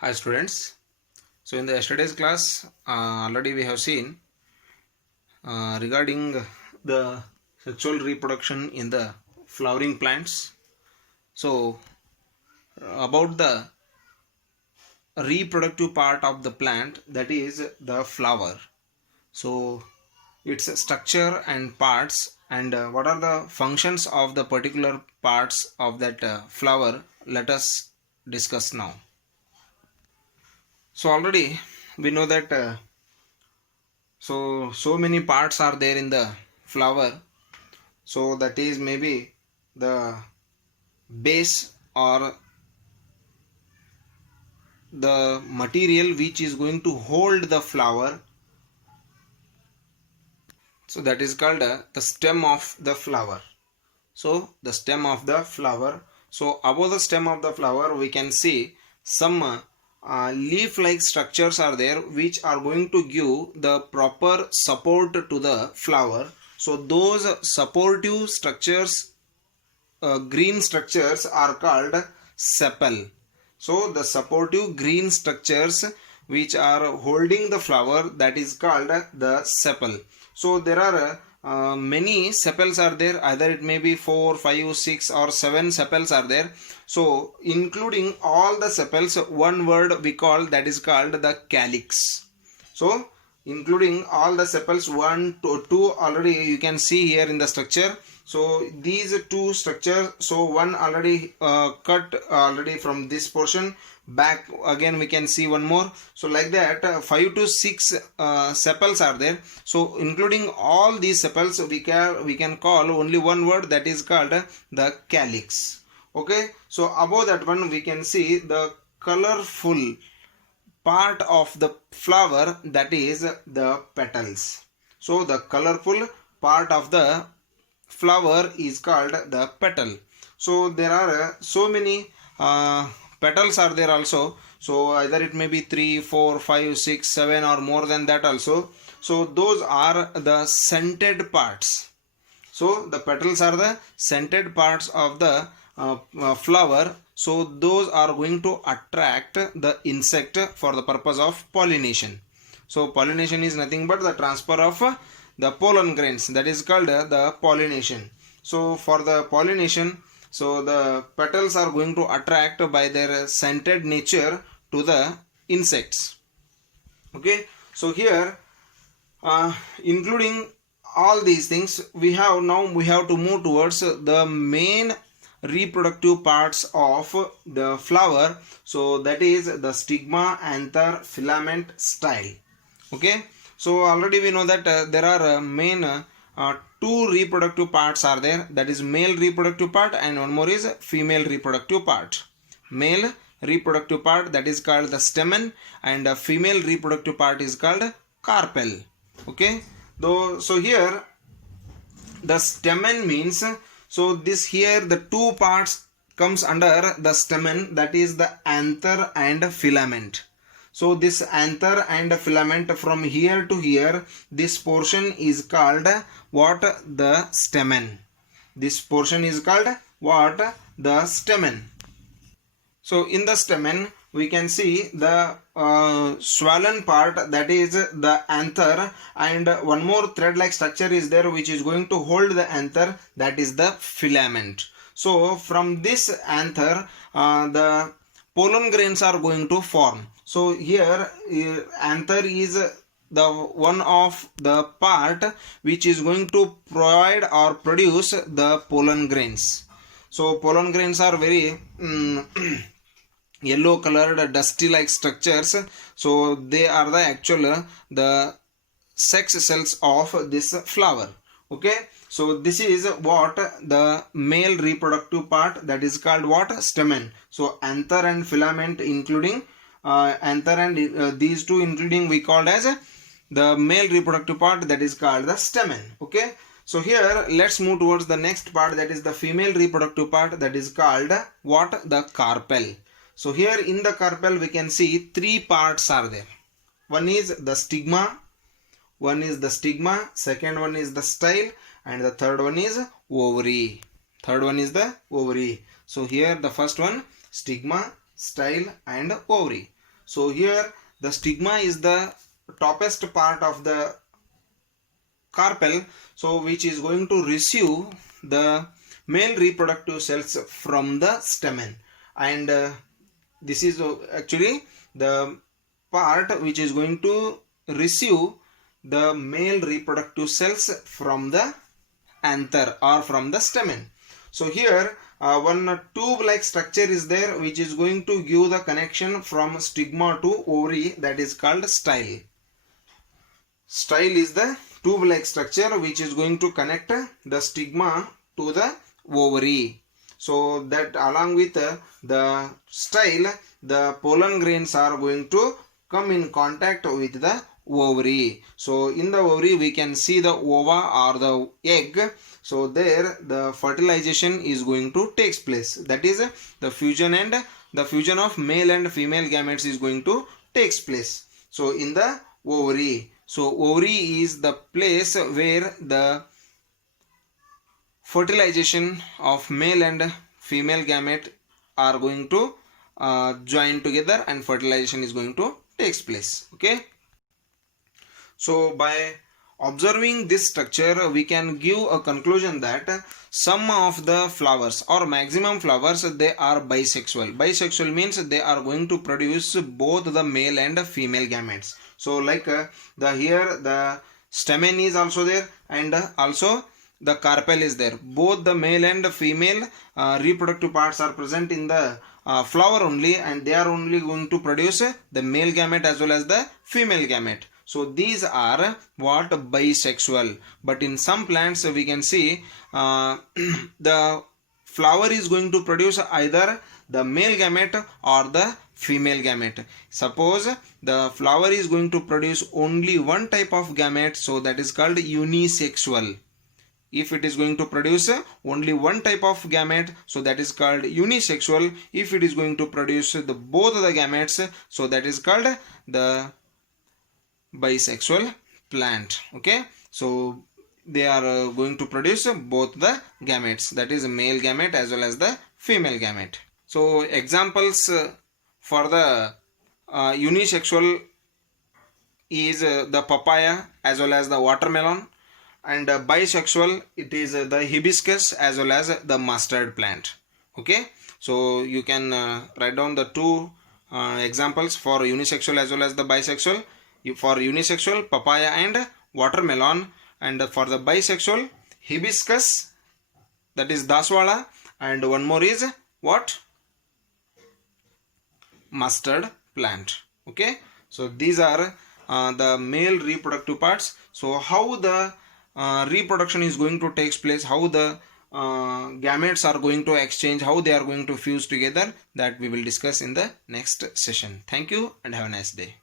Hi students. So in the yesterday's class already we have seen regarding the sexual reproduction in the flowering plants. So about the reproductive part of the plant, that is the flower. So its structure and parts and what are the functions of the particular parts of that flower, let us discuss now. So already we know that so many parts are there in the flower. So that is maybe the base or the material which is going to hold the flower. So that is called the stem of the flower. So the stem of the flower. So above the stem of the flower we can see some leaf like structures are there which are going to give the proper support to the flower. So those supportive structures, green structures, are called sepal. So the supportive green structures which are holding the flower, that is called the sepal. So there are many sepals are there, either it may be 4, 5, 6 or 7 sepals are there. So including all the sepals, one word we call, that is called the calyx. So including all the sepals, 1 to 2 already you can see here in the structure. So these two structures, so one already cut already from this portion, back again we can see one more. So like that 5 to 6 sepals are there. So including all these sepals, we can call only one word, that is called the calyx. Okay, so above that one we can see the colorful part of the flower, that is the petals. So the colorful part of the flower is called the petal. So there are so many petals are there also. So either it may be 3, 4, 5, 6, 7 or more than that also. So those are the scented parts. So the petals are the scented parts of the flower. So those are going to attract the insect for the purpose of pollination. So pollination is nothing but the transfer of the pollen grains, that is called the pollination. So for the pollination, so the petals are going to attract by their scented nature to the insects. Okay, so here including all these things, we have to move towards the main reproductive parts of the flower. So that is the stigma, anther, filament, style. Okay, so already we know that there are main two reproductive parts are there, that is male reproductive part and one more is female reproductive part. Male reproductive part, that is called the stamen, and female reproductive part is called carpel. Okay, so here the stamen means, so this here the two parts comes under the stamen, that is the anther and filament. So this anther and filament, from here to here, this portion is called what? The stamen. This portion is called what? The stamen. So in the stamen we can see the swollen part, that is the anther, and one more thread like structure is there which is going to hold the anther, that is the filament. So from this anther the pollen grains are going to form. So here anther is the one of the part which is going to provide or produce the pollen grains. So pollen grains are very yellow colored dusty like structures. So they are the actual the sex cells of this flower. Okay, so this is what the male reproductive part, that is called what? Stamen. So anther and filament, including anther and these two including, we called as the male reproductive part, that is called the stamen. Okay, so here let's move towards the next part, that is the female reproductive part, that is called what? The carpel. So here in the carpel we can see three parts are there. One is the stigma, second one is the style, and the third one is ovary. So here the first one, stigma, style and ovary. So here the stigma is the toppest part of the carpel, so which is going to receive the male reproductive cells from the stamen, and this is actually the part which is going to receive the male reproductive cells from the anther or from the stamen. So here one tube like structure is there which is going to give the connection from stigma to ovary, that is called style. Style is the tube like structure which is going to connect the stigma to the ovary. So that along with the style, the pollen grains are going to come in contact with the ovary. So in the ovary we can see the ova or the egg. So there the fertilization is going to take place. That is the fusion, and the fusion of male and female gametes is going to take place. So in the ovary. So ovary is the place where the fertilization of male and female gamete are going to join together, and fertilization is going to take place. Okay. So by observing this structure we can give a conclusion that some of the flowers or maximum flowers, they are bisexual. Bisexual means they are going to produce both the male and female gametes. So like here the stamen is also there, and also the carpel is there. Both the male and female reproductive parts are present in the flower only, and they are only going to produce the male gamete as well as the female gamete. So these are what bisexual. But in some plants we can see the flower is going to produce either the male gamete or the female gamete. Suppose the flower is going to produce only one type of gamete, so that is called unisexual. If it is going to produce only one type of gamete, so that is called unisexual. If it is going to produce both the gametes, so that is called the bisexual plant. Okay, so they are going to produce both the gametes, that is male gamete as well as the female gamete. So examples for the unisexual is the papaya as well as the watermelon, and bisexual it is the hibiscus as well as the mustard plant. Okay, so you can write down the two examples for unisexual as well as the bisexual. For unisexual, papaya and watermelon, and for the bisexual, hibiscus, that is daswala, and one more is what? Mustard plant. Okay, so these are the male reproductive parts. So how the reproduction is going to take place, how the gametes are going to exchange, how they are going to fuse together, that we will discuss in the next session. Thank you and have a nice day.